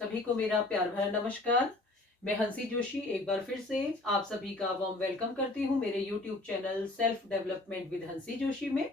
सभी को मेरा प्यार भरा नमस्कार। मैं हंसी जोशी एक बार फिर से आप सभी का वार्म वेलकम करती हूँ मेरे YouTube channel self development with हंसी जोशी में।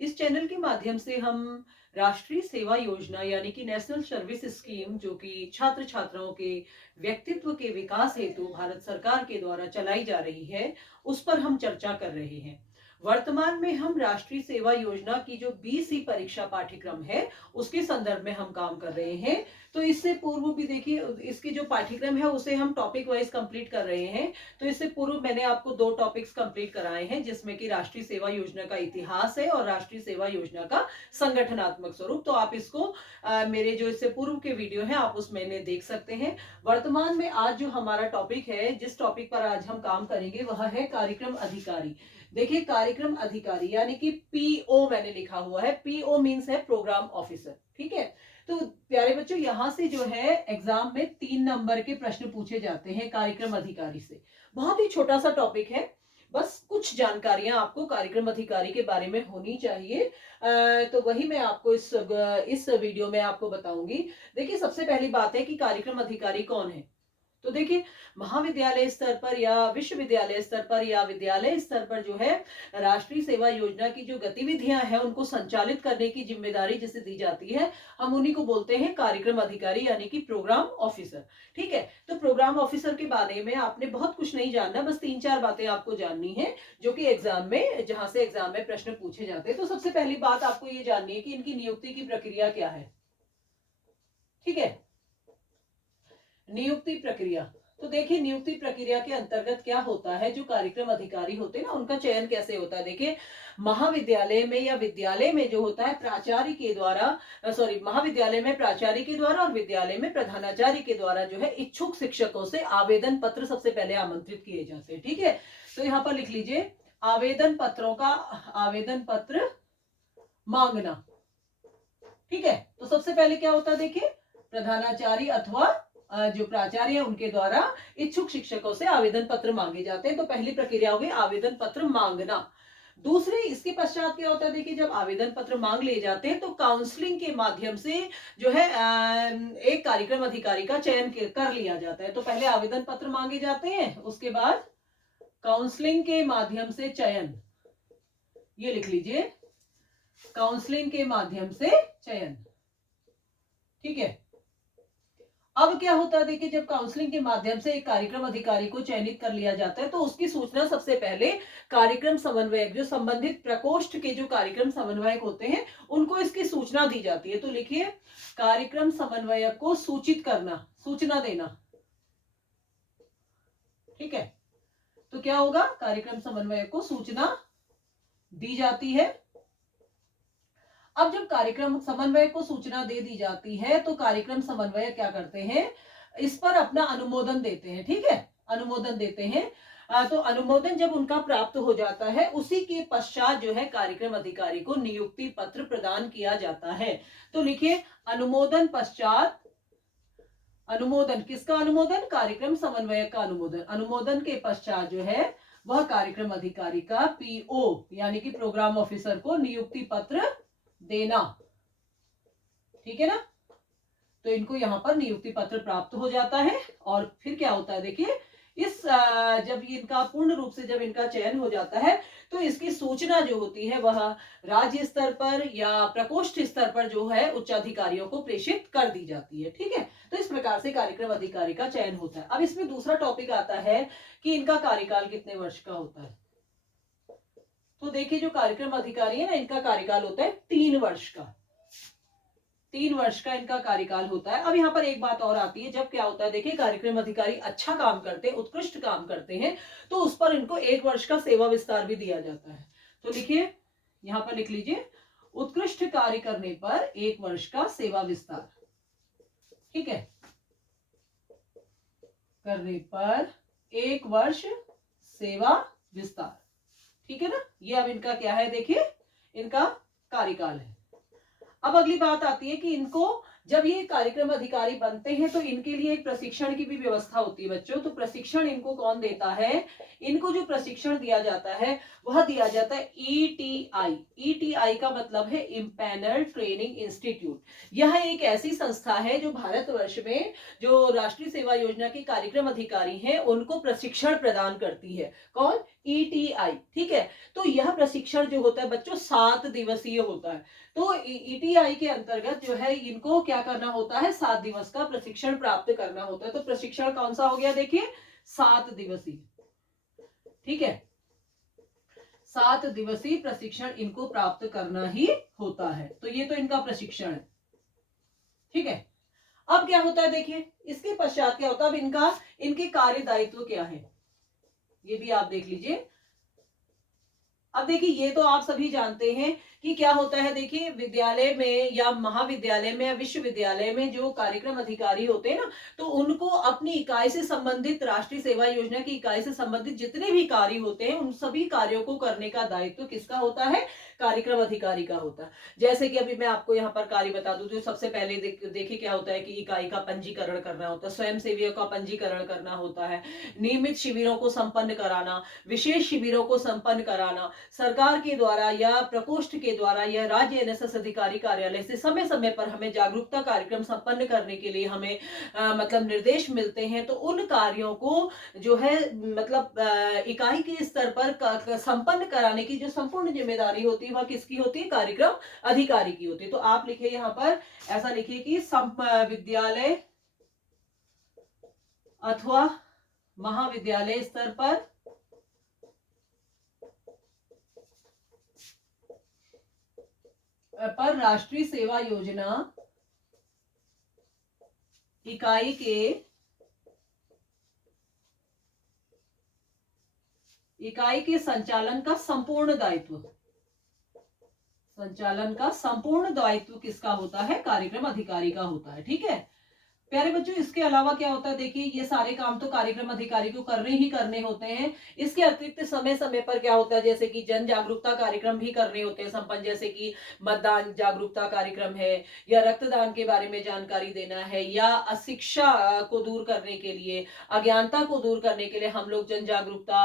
इस चैनल के माध्यम से हम राष्ट्रीय सेवा योजना यानी कि नेशनल सर्विस स्कीम, जो कि छात्र छात्राओं के व्यक्तित्व के विकास हेतु भारत सरकार के द्वारा चलाई जा रही है, उस पर हम चर्चा कर रहे हैं। वर्तमान में हम राष्ट्रीय सेवा योजना की जो बीसी परीक्षा पाठ्यक्रम है उसके संदर्भ में हम काम कर रहे हैं। तो इससे पूर्व भी देखिए, इसकी जो पाठ्यक्रम है उसे हम टॉपिक वाइज कंप्लीट कर रहे हैं। तो इससे पूर्व मैंने आपको 2 टॉपिक्स कंप्लीट कराए हैं, जिसमें कि राष्ट्रीय सेवा योजना का इतिहास है और राष्ट्रीय सेवा योजना का संगठनात्मक स्वरूप। तो आप इसको मेरे जो इससे पूर्व के वीडियो हैं आप उसमें देख सकते हैं। वर्तमान में आज जो हमारा टॉपिक है, जिस टॉपिक पर आज हम काम करेंगे वह है कार्यक्रम अधिकारी। देखिए, कार्यक्रम अधिकारी यानी कि पीओ मैंने लिखा हुआ है। पीओ मीन्स है प्रोग्राम ऑफिसर। ठीक है। तो प्यारे बच्चों, यहां से जो है एग्जाम में 3 नंबर के प्रश्न पूछे जाते हैं कार्यक्रम अधिकारी से। बहुत ही छोटा सा टॉपिक है, बस कुछ जानकारियां आपको कार्यक्रम अधिकारी के बारे में होनी चाहिए। तो वही मैं आपको इस वीडियो में आपको बताऊंगी। देखिए, सबसे पहली बात है कि कार्यक्रम अधिकारी कौन है। तो देखिए, महाविद्यालय स्तर पर या विश्वविद्यालय स्तर पर या विद्यालय स्तर पर जो है राष्ट्रीय सेवा योजना की जो गतिविधियां हैं उनको संचालित करने की जिम्मेदारी जिसे दी जाती है, हम उन्हीं को बोलते हैं कार्यक्रम अधिकारी यानी कि प्रोग्राम ऑफिसर। ठीक है। तो प्रोग्राम ऑफिसर के बारे में आपने बहुत कुछ नहीं जानना, बस 3-4 बातें आपको जाननी है जो कि एग्जाम में, जहां से एग्जाम में प्रश्न पूछे जाते हैं। तो सबसे पहली बात आपको ये जाननी है कि इनकी नियुक्ति की प्रक्रिया क्या है। ठीक है। नियुक्ति प्रक्रिया। तो देखिए, नियुक्ति प्रक्रिया के अंतर्गत क्या होता है, जो कार्यक्रम अधिकारी होते हैं ना, उनका चयन कैसे होता है। देखिए, महाविद्यालय में या विद्यालय में जो होता है प्राचार्य के द्वारा, महाविद्यालय में प्राचार्य के द्वारा और विद्यालय में प्रधानाचार्य के द्वारा जो है इच्छुक शिक्षकों से आवेदन पत्र सबसे पहले आमंत्रित किए जाते हैं। ठीक है। तो यहाँ पर लिख लीजिए, आवेदन पत्र मांगना। ठीक है। तो सबसे पहले क्या होता है, देखिए, प्रधानाचार्य अथवा जो प्राचार्य है उनके द्वारा इच्छुक शिक्षकों से आवेदन पत्र मांगे जाते हैं। तो पहली प्रक्रिया हो गई आवेदन पत्र मांगना। दूसरे, इसके पश्चात क्या होता है, देखिए, जब आवेदन पत्र मांग लिए जाते हैं तो काउंसलिंग के माध्यम से जो है एक कार्यक्रम अधिकारी का चयन कर लिया जाता है। तो पहले आवेदन पत्र मांगे जाते हैं, उसके बाद काउंसलिंग के माध्यम से चयन। ये लिख लीजिए, काउंसलिंग के माध्यम से चयन। ठीक है। अब क्या होता है, देखिए, जब काउंसलिंग के माध्यम से एक कार्यक्रम अधिकारी को चयनित कर लिया जाता है तो उसकी सूचना सबसे पहले कार्यक्रम समन्वयक, जो संबंधित प्रकोष्ठ के जो कार्यक्रम समन्वयक होते हैं, उनको इसकी सूचना दी जाती है। तो लिखिए, कार्यक्रम समन्वयक को सूचित करना, सूचना देना। ठीक है। तो क्या होगा, कार्यक्रम समन्वयक को सूचना दी जाती है। अब जब कार्यक्रम समन्वयक को सूचना दे दी जाती है तो कार्यक्रम समन्वयक क्या करते हैं, इस पर अपना अनुमोदन देते हैं। ठीक है, अनुमोदन देते हैं। तो अनुमोदन जब उनका प्राप्त हो जाता है, उसी के पश्चात जो है कार्यक्रम अधिकारी को नियुक्ति पत्र प्रदान किया जाता है। तो लिखिए, अनुमोदन पश्चात, अनुमोदन किसका अनुमोदन, कार्यक्रम समन्वयक का अनुमोदन। अनुमोदन के पश्चात जो है वह कार्यक्रम अधिकारी का पीओ यानी कि प्रोग्राम ऑफिसर को नियुक्ति पत्र देना। ठीक है ना। तो इनको यहां पर नियुक्ति पत्र प्राप्त हो जाता है। और फिर क्या होता है, देखिए, जब इनका पूर्ण रूप से जब इनका चयन हो जाता है तो इसकी सूचना जो होती है वह राज्य स्तर पर या प्रकोष्ठ स्तर पर जो है उच्च अधिकारियों को प्रेषित कर दी जाती है। ठीक है। तो इस प्रकार से कार्यक्रम अधिकारी का चयन होता है। अब इसमें दूसरा टॉपिक आता है कि इनका कार्यकाल कितने वर्ष का होता है। तो देखिए, जो कार्यक्रम अधिकारी है ना, इनका कार्यकाल होता है 3 वर्ष का। 3 वर्ष का इनका कार्यकाल होता है। अब यहाँ पर एक बात और आती है, जब क्या होता है, देखिए, कार्यक्रम अधिकारी अच्छा काम करते हैं, उत्कृष्ट काम करते हैं, तो उस पर इनको 1 वर्ष का सेवा विस्तार भी दिया जाता है। तो लिखिए, यहाँ पर लिख लीजिए, उत्कृष्ट कार्य करने पर 1 वर्ष का सेवा विस्तार। ठीक है, करने पर 1 वर्ष सेवा विस्तार। ठीक है ना। ये अब इनका क्या है, देखिए, इनका कार्यकाल है। अब अगली बात आती है कि इनको जब ये कार्यक्रम अधिकारी बनते हैं तो इनके लिए एक प्रशिक्षण की भी व्यवस्था होती है बच्चों। तो प्रशिक्षण इनको कौन देता है? इनको जो प्रशिक्षण दिया जाता है वह दिया जाता है ईटीआई। ईटीआई का मतलब है इम्पैनल ट्रेनिंग इंस्टीट्यूट। यह एक ऐसी संस्था है जो भारतवर्ष में जो राष्ट्रीय सेवा योजना के कार्यक्रम अधिकारी हैं उनको प्रशिक्षण प्रदान करती है। कौन? ईटीआई। ठीक है, तो यह प्रशिक्षण जो होता है बच्चों 7 दिवसीय होता है। तो ईटीआई के अंतर्गत जो है इनको क्या करना होता है? 7 दिवस का प्रशिक्षण प्राप्त करना होता है। तो प्रशिक्षण कौन सा हो गया? देखिए 7 दिवसीय। ठीक है, 7 दिवसीय प्रशिक्षण इनको प्राप्त करना ही होता है। तो ये तो इनका प्रशिक्षण है। ठीक है, अब क्या होता है देखिए, इसके पश्चात क्या होता है? अब इनके कार्य दायित्व क्या है ये भी आप देख लीजिए। अब देखिए ये तो आप सभी जानते हैं कि क्या होता है। देखिए विद्यालय में या महाविद्यालय में या विश्वविद्यालय में जो कार्यक्रम अधिकारी होते हैं ना, तो उनको अपनी इकाई से संबंधित, राष्ट्रीय सेवा योजना की इकाई से संबंधित जितने भी कार्य होते हैं उन सभी कार्यों को करने का दायित्व किसका होता है? कार्यक्रम अधिकारी का होता है। जैसे कि अभी मैं आपको यहाँ पर कार्य बता दूं, जो सबसे पहले देखिए क्या होता है कि इकाई का पंजीकरण करना होता है, स्वयं सेवियों का पंजीकरण करना होता है, नियमित शिविरों को संपन्न कराना, विशेष शिविरों को संपन्न कराना, सरकार के द्वारा या प्रकोष्ठ के द्वारा या राज्य एनएसएस अधिकारी कार्यालय से समय समय पर हमें जागरूकता कार्यक्रम संपन्न करने के लिए हमें मतलब निर्देश मिलते हैं। तो उन कार्यों को जो है मतलब इकाई के स्तर पर संपन्न कराने की जो संपूर्ण जिम्मेदारी होती है वह किसकी होती है? कार्यक्रम अधिकारी की होती है। तो आप लिखिए यहाँ पर, ऐसा लिखिए कि विद्यालय अथवा महाविद्यालय स्तर पर राष्ट्रीय सेवा योजना इकाई के संचालन का संपूर्ण दायित्व किसका होता है? कार्यक्रम अधिकारी का होता है। ठीक है प्यारे बच्चों, इसके अलावा क्या होता है? देखिए ये सारे काम तो कार्यक्रम अधिकारी को करने होते हैं। इसके अतिरिक्त समय समय पर क्या होता है, जैसे कि जन जागरूकता कार्यक्रम भी करने होते हैं संपन्न, जैसे कि मतदान जागरूकता कार्यक्रम है, या रक्तदान के बारे में जानकारी देना है, या अशिक्षा को दूर करने के लिए, अज्ञानता को दूर करने के लिए हम लोग जन जागरूकता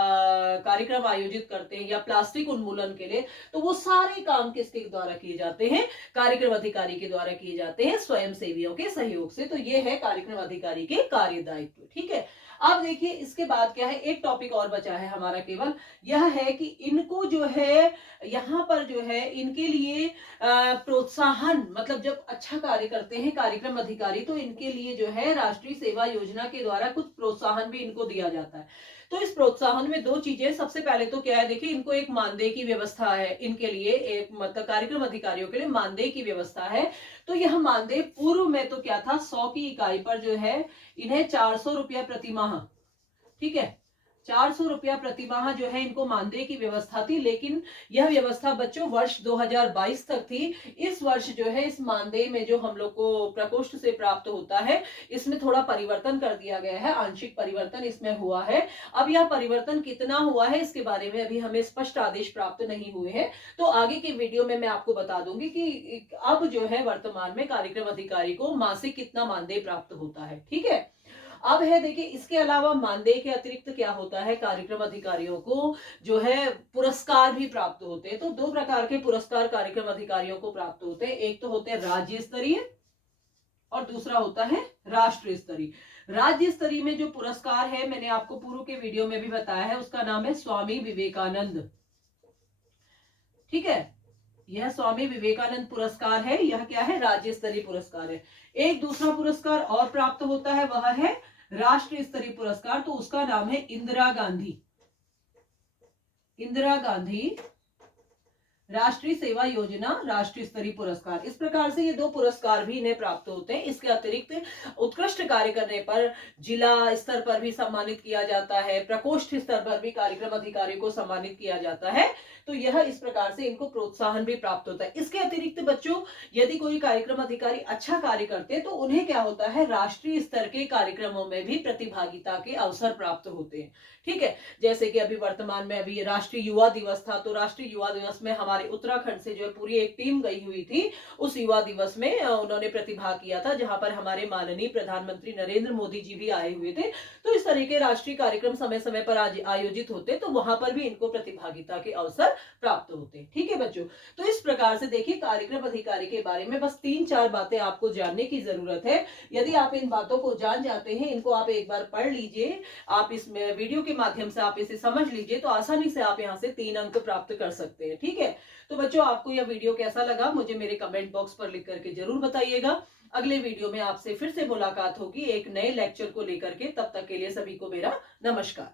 कार्यक्रम आयोजित करते हैं, या प्लास्टिक उन्मूलन के लिए। तो वो सारे काम किसके द्वारा किए जाते हैं? कार्यक्रम अधिकारी के द्वारा किए जाते हैं, स्वयं सेवियों के सहयोग से। तो ये है कार्यक्रम अधिकारी के कार्य दायित्व। ठीक है, अब देखिए इसके बाद क्या है, एक टॉपिक और बचा है हमारा केवल, यह है कि इनको जो है यहाँ पर जो है इनके लिए प्रोत्साहन, मतलब जब अच्छा कार्य करते हैं कार्यक्रम अधिकारी तो इनके लिए जो है राष्ट्रीय सेवा योजना के द्वारा कुछ प्रोत्साहन भी इनको दिया जाता है। तो इस प्रोत्साहन में 2 चीजें, सबसे पहले तो क्या है देखिए, इनको एक मानदेय की व्यवस्था है, इनके लिए एक मतलब कार्यक्रम अधिकारियों के लिए मानदेय की व्यवस्था है। तो यह मानदेय पूर्व में तो क्या था, 100 की इकाई पर जो है इन्हें 400 रुपया प्रतिमाह, ठीक है 400 रुपया प्रतिमाह जो है इनको मानदेय की व्यवस्था थी। लेकिन यह व्यवस्था बच्चों वर्ष 2022 तक थी। इस वर्ष जो है इस मानदेय में जो हम लोग को प्रकोष्ठ से प्राप्त होता है इसमें थोड़ा परिवर्तन कर दिया गया है, आंशिक परिवर्तन इसमें हुआ है। अब यह परिवर्तन कितना हुआ है इसके बारे में अभी हमें स्पष्ट आदेश प्राप्त नहीं हुए हैं, तो आगे के वीडियो में मैं आपको बता दूंगी कि अब जो है वर्तमान में कार्यक्रम अधिकारी को मासिक कितना मानदेय प्राप्त होता है। ठीक है, अब है देखिए इसके अलावा मानदेय के अतिरिक्त क्या होता है, कार्यक्रम अधिकारियों को जो है पुरस्कार भी प्राप्त होते हैं। तो 2 प्रकार के पुरस्कार कार्यक्रम अधिकारियों को प्राप्त होते हैं, एक तो होते हैं राज्य स्तरीय और दूसरा होता है राष्ट्रीय स्तरीय। राज्य स्तरीय में जो पुरस्कार है मैंने आपको पूर्व के वीडियो में भी बताया है, उसका नाम है स्वामी विवेकानंद। ठीक है, यह स्वामी विवेकानंद पुरस्कार है, यह क्या है, राज्य स्तरीय पुरस्कार है। एक दूसरा पुरस्कार और प्राप्त होता है, वह है राष्ट्रीय स्तरीय पुरस्कार, तो उसका नाम है इंदिरा गांधी राष्ट्रीय सेवा योजना राष्ट्रीय स्तरीय पुरस्कार। इस प्रकार से ये 2 पुरस्कार भी इन्हें प्राप्त होते हैं। इसके अतिरिक्त उत्कृष्ट कार्य करने पर जिला स्तर पर भी सम्मानित किया जाता है, प्रकोष्ठ स्तर पर भी कार्यक्रम अधिकारी को सम्मानित किया जाता है। तो यह इस प्रकार से इनको प्रोत्साहन भी प्राप्त होता है। इसके अतिरिक्त बच्चों यदि कोई कार्यक्रम अधिकारी अच्छा कार्य करते हैं तो उन्हें क्या होता है, राष्ट्रीय स्तर के कार्यक्रमों में भी प्रतिभागिता के अवसर प्राप्त होते हैं। ठीक है, जैसे कि अभी वर्तमान में अभी राष्ट्रीय युवा दिवस था, तो राष्ट्रीय युवा दिवस में हमारे हमारे उत्तराखंड से जो है पूरी एक टीम गई हुई थी उस युवा दिवस में। उन्होंने प्रतिभाग किया था, जहां पर हमारे माननीय प्रधानमंत्री नरेंद्र मोदी जी भी आए हुए थे। तो इस तरह के राष्ट्रीय कार्यक्रम समय समय पर आयोजित होते, तो वहां पर भी इनको प्रतिभागिता के अवसर प्राप्त होते। ठीक है बच्चों, तो इस प्रकार से देखिए कार्यक्रम अधिकारी के बारे में बस 3-4 बातें आपको जानने की जरूरत है। यदि आप इन बातों को जान जाते हैं, इनको आप एक बार पढ़ लीजिए, आप इस वीडियो के माध्यम से आप इसे समझ लीजिए, तो आसानी से आप यहाँ से 3 अंक प्राप्त कर सकते हैं। ठीक है, तो बच्चों आपको यह वीडियो कैसा लगा मुझे मेरे कमेंट बॉक्स पर लिख करके जरूर बताइएगा। अगले वीडियो में आपसे फिर से मुलाकात होगी एक नए लेक्चर को लेकर के। तब तक के लिए सभी को मेरा नमस्कार।